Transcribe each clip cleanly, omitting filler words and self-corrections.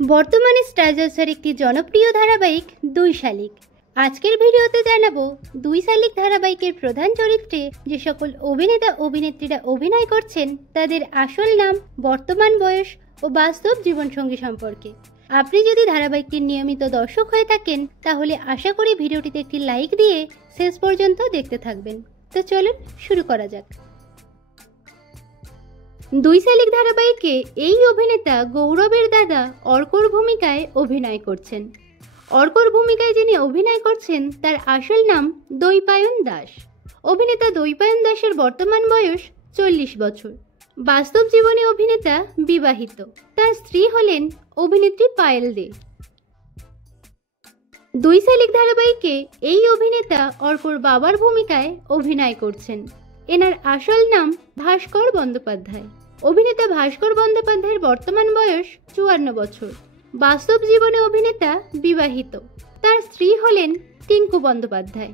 বর্তমানে স্টার জলসার একটি জনপ্রিয় ধারাবাহিক দুই শালিক। আজকের ভিডিওতে জানাবো দুই শালিক ধারাবাহিকের প্রধান চরিত্রে যে সকল অভিনেতা অভিনেত্রীরা অভিনয় করছেন তাদের আসল নাম, বর্তমান বয়স ও বাস্তব জীবনসঙ্গী সম্পর্কে। আপনি যদি ধারাবাহিকটির নিয়মিত দর্শক হয়ে থাকেন তাহলে আশা করি ভিডিওটিতে একটি লাইক দিয়ে শেষ পর্যন্ত দেখতে থাকবেন। তো চলুন শুরু করা যাক। দুই শালিক ধারাবাহিকে এই অভিনেতা গৌরবের দাদা অর্কর ভূমিকায় অভিনয় করছেন। অর্কর ভূমিকায় যিনি অভিনয় করছেন তার আসল নাম দৈপায়ন দাস। অভিনেতা দৈপায়ন দাসের বর্তমান বয়স 40 বছর। বাস্তব জীবনে অভিনেতা বিবাহিত। তার স্ত্রী হলেন অভিনেত্রী পায়েল দে। দুই শালিক ধারাবাহিকে এই অভিনেতা অর্কর বাবার ভূমিকায় অভিনয় করছেন। এনার আসল নাম ভাস্কর বন্দ্যোপাধ্যায়। অভিনেতা ভাস্কর বন্দ্যোপাধ্যায়ের বর্তমান বয়স 54 বছর। বাস্তব জীবনে অভিনেতা বিবাহিত। তার স্ত্রী হলেন টিঙ্কু বন্দ্যোপাধ্যায়।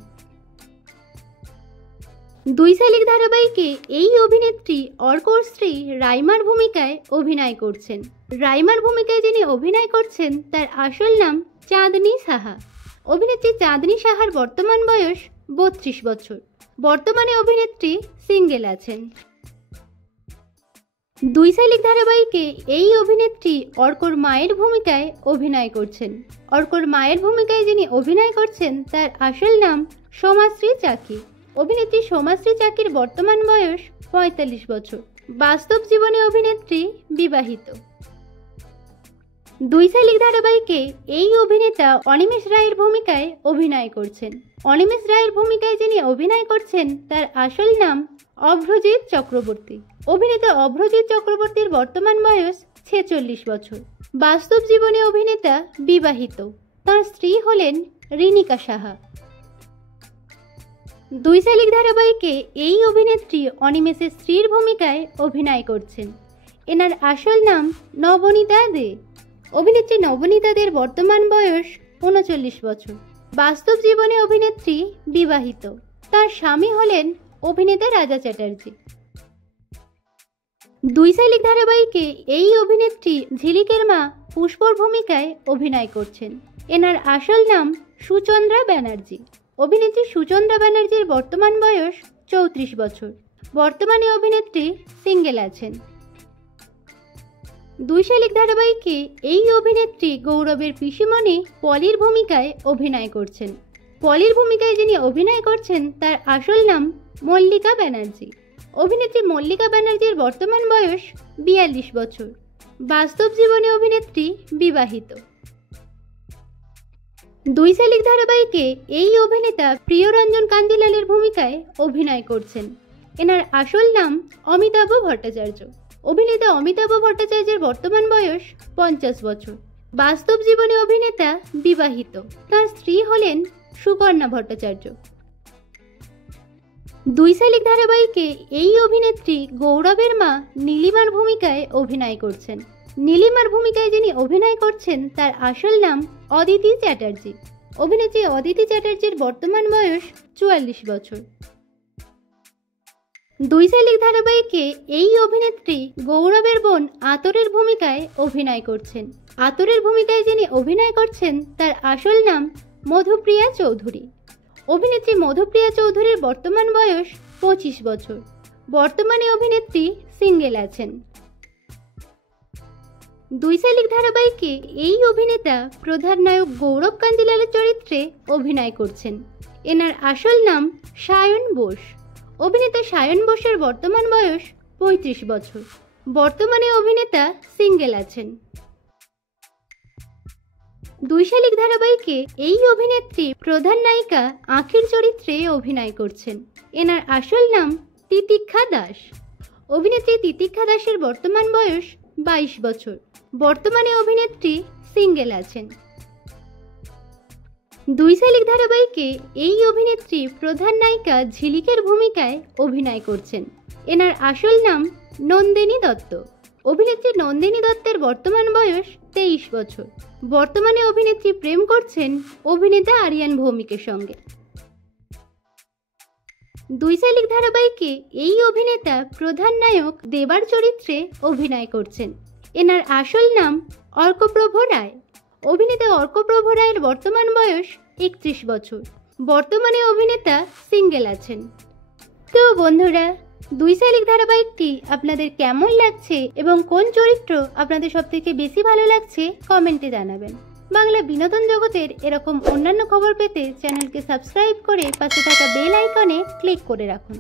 দুই শালিক ধারাবাহিকে এই অভিনেত্রী অর্কর স্ত্রী রাইমার ভূমিকায় অভিনয় করছেন। রাইমার ভূমিকায় যিনি অভিনয় করছেন তার আসল নাম চাঁদনী সাহা। অভিনেত্রী চাঁদনী সাহার বর্তমান বয়স 32 বছর। বর্তমানে অভিনেত্রী সিঙ্গেল আছেন। দুই শালিক ধারাবাহিকে এই অভিনেত্রী অর্কর মায়ের ভূমিকায় অভিনয় করছেন। অর্কর মায়ের ভূমিকায় যিনি অভিনয় করছেন তার আসল নাম সোমাশ্রী চাকি। অভিনেত্রী সোমাশ্রী চাকির বর্তমান বয়স 45 বছর। বাস্তব জীবনে অভিনেত্রী বিবাহিত। দুই শালিক ধারাবাহিকে এই অভিনেতা অনিমেষ রায়ের ভূমিকায় অভিনয় করছেন। অনিমেষ রায়ের ভূমিকায় যিনি অভিনয় করছেন তার আসল নাম অভ্রজিৎ চক্রবর্তী। অভিনেতা অভ্রজিৎ চক্রবর্তীর বর্তমান বয়স 46 বছর। বাস্তব জীবনে অভিনেতা বিবাহিত। তার স্ত্রী হলেন রিনিকা সাহা। দুই শালিক ধারাবাহিকে এই অভিনেত্রী অনিমেষের স্ত্রীর ভূমিকায় অভিনয় করছেন। এনার আসল নাম নবনীতা দে। অভিনেত্রী নবনীতা দের বর্তমান বয়স 39 বছর। বাস্তব জীবনে অভিনেত্রী বিবাহিত। তার স্বামী হলেন অভিনেতা রাজা চ্যাটার্জি। দুই শালিক ধারাবাহিকে এই অভিনেত্রী ঝিলিকের মা পুষ্পর ভূমিকায় অভিনয় করছেন। এনার আসল নাম সুচন্দ্রা ব্যানার্জি। অভিনেত্রী সুচন্দ্রা ব্যানার্জির বর্তমান বয়স 34 বছর। বর্তমানে অভিনেত্রী সিঙ্গেল আছেন। দুই শালিক ধারাবাহিকে এই অভিনেত্রী গৌরবের পিসিমণি পলির ভূমিকায় অভিনয় করছেন। পলির ভূমিকায় যিনি অভিনয় করছেন তার আসল নাম মল্লিকা ব্যানার্জি। অভিনেত্রী মল্লিকা ব্যানার্জির বর্তমান বয়স 42 বছর। বাস্তব জীবনে অভিনেত্রী বিবাহিত। দুই শালিক ধারাবাহিকে এই অভিনেতা প্রিয়রঞ্জন কাঞ্জিলালের ভূমিকায় অভিনয় করছেন। এনার আসল নাম অমিতাভ ভট্টাচার্য। অভিনেতা অমিতাভ ভট্টাচার্যের বর্তমান বয়স 50 বছর। বাস্তব জীবনে অভিনেতা বিবাহিত। তার স্ত্রী হলেন সুকন্যা ভট্টাচার্য। দুই শালিক ধারাবাহিকে এই অভিনেত্রী গৌরবের মা নীলিমার ভূমিকায় অভিনয় করছেন। নীলিমার ভূমিকায় যিনি অভিনয় করছেন তার আসল নাম অদিতি চ্যাটার্জি। অভিনেত্রী অদিতি চ্যাটার্জির বর্তমান বয়স 44 বছর। দুই শালিক ধারাবাহিকে এই অভিনেত্রী গৌরবের বোন আতরের ভূমিকায় অভিনয় করছেন। আতরের ভূমিকায় যিনি অভিনয় করছেন তার আসল নাম মধুপ্রিয়া চৌধুরী। অভিনেত্রী মধুপ্রিয়া চৌধুরীর বর্তমান বয়স 25 বছর। বর্তমানে অভিনেত্রী সিঙ্গেল আছেন। দুই শালিক ধারাবাহিকে এই অভিনেতা প্রধান নায়ক গৌরব কাঞ্জিলালের চরিত্রে অভিনয় করছেন। এনার আসল নাম সায়ন বোস। অভিনেতা সায়ন বোসের বর্তমান বয়স 35 বছর। বর্তমানে অভিনেতা সিঙ্গেল আছেন। দুই শালিক ধারাবাহিকে এই অভিনেত্রী প্রধান নায়িকা আঁখির চরিত্রে অভিনয় করছেন। এনার আসল নাম তিতিক্ষা দাস। অভিনেত্রী তিতিক্ষা দাসের বর্তমান বয়স 22 বছর। বর্তমানে অভিনেত্রী সিঙ্গেল আছেন। দুই শালিক ধারাবাহিকে এই অভিনেত্রী প্রধান নায়িকা ঝিলিকের ভূমিকায় অভিনয় করছেন। এনার আসল নাম নন্দিনী দত্ত। অভিনেত্রী নন্দিনী দত্তের বর্তমান বয়স 23 বছর। বর্তমানে অভিনেত্রী প্রেম করছেন অভিনেতা আরিয়ান ভৌমিকের সঙ্গে। দুই শালিক ধারাবাহিকে এই অভিনেতা প্রধান নায়ক দেবার চরিত্রে অভিনয় করছেন। এনার আসল নাম অর্কপ্রভ রায়। অভিনেতা অর্কপ্রভ রায়ের বর্তমান বয়স 31 বছর। বর্তমানে অভিনেতা সিঙ্গেল আছেন। তো বন্ধুরা, দুই শালিক ধারাবাহিকটি আপনাদের কেমন লাগছে এবং কোন চরিত্র আপনাদের সবথেকে বেশি ভালো লাগছে কমেন্টে জানাবেন। বাংলা বিনোদন জগতের এরকম অন্যান্য খবর পেতে চ্যানেলকে সাবস্ক্রাইব করে পাশে থাকা বেল আইকনে ক্লিক করে রাখুন।